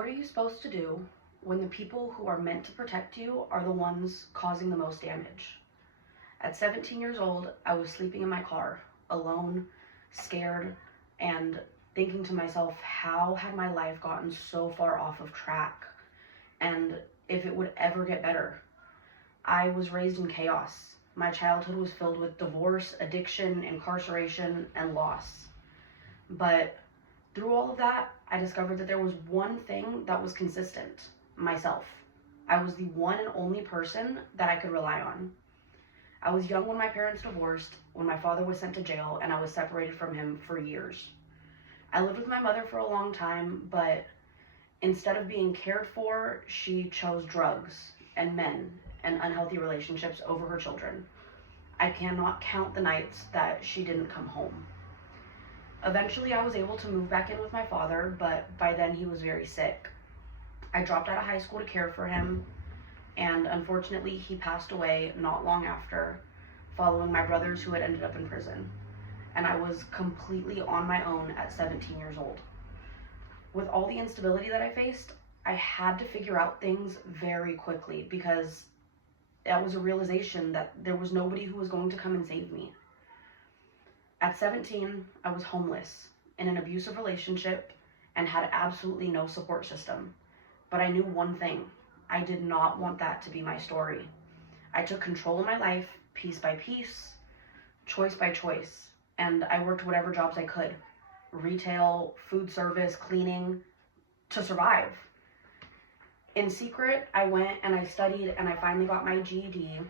What are you supposed to do when the people who are meant to protect you are the ones causing the most damage? At 17 years old, I was sleeping in my car, alone, scared, and thinking to myself, how had my life gotten so far off of track? And if it would ever get better. I was raised in chaos. My childhood was filled with divorce, addiction, incarceration, and loss. But through all of that, I discovered that there was one thing that was consistent: myself. I was the one and only person that I could rely on. I was young when my parents divorced, when my father was sent to jail, and I was separated from him for years. I lived with my mother for a long time, but instead of being cared for, she chose drugs and men and unhealthy relationships over her children. I cannot count the nights that she didn't come home. Eventually, I was able to move back in with my father, but by then he was very sick. I dropped out of high school to care for him, and unfortunately, he passed away not long after, following my brothers who had ended up in prison. And I was completely on my own at 17 years old. With all the instability that I faced, I had to figure out things very quickly because that was a realization that there was nobody who was going to come and save me. At 17, I was homeless, in an abusive relationship, and had absolutely no support system. But I knew one thing: I did not want that to be my story. I took control of my life, piece by piece, choice by choice, and I worked whatever jobs I could: retail, food service, cleaning, to survive. In secret, I went and I studied and I finally got my GED.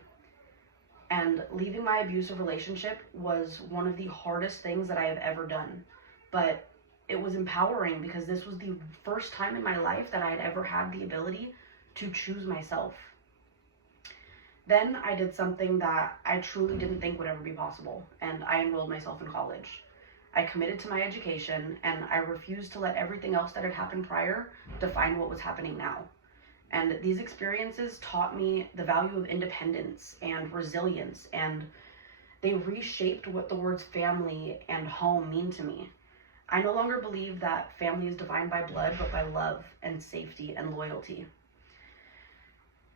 And leaving my abusive relationship was one of the hardest things that I have ever done. But it was empowering because this was the first time in my life that I had ever had the ability to choose myself. Then I did something that I truly didn't think would ever be possible, and I enrolled myself in college. I committed to my education, and I refused to let everything else that had happened prior define what was happening now. And these experiences taught me the value of independence and resilience, and they reshaped what the words family and home mean to me. I no longer believe that family is defined by blood, but by love and safety and loyalty.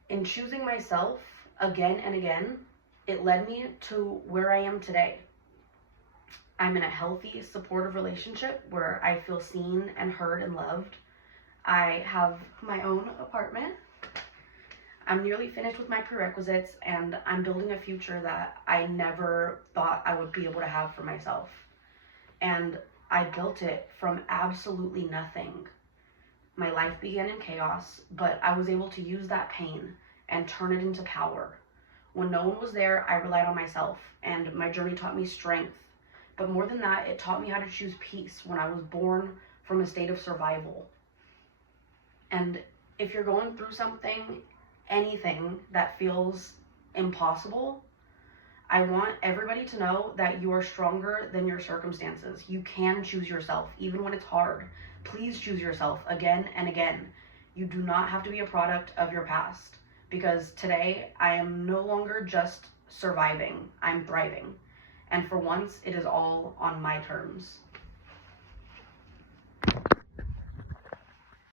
In choosing myself again and again, it led me to where I am today. I'm in a healthy, supportive relationship where I feel seen and heard and loved. I have my own apartment. I'm nearly finished with my prerequisites, and I'm building a future that I never thought I would be able to have for myself. And I built it from absolutely nothing. My life began in chaos, but I was able to use that pain and turn it into power. When no one was there, I relied on myself, and my journey taught me strength. But more than that, it taught me how to choose peace when I was born from a state of survival. And if you're going through something, anything that feels impossible, I want everybody to know that you are stronger than your circumstances. You can choose yourself, even when it's hard. Please choose yourself again and again. You do not have to be a product of your past, because today I am no longer just surviving, I'm thriving. And for once, it is all on my terms.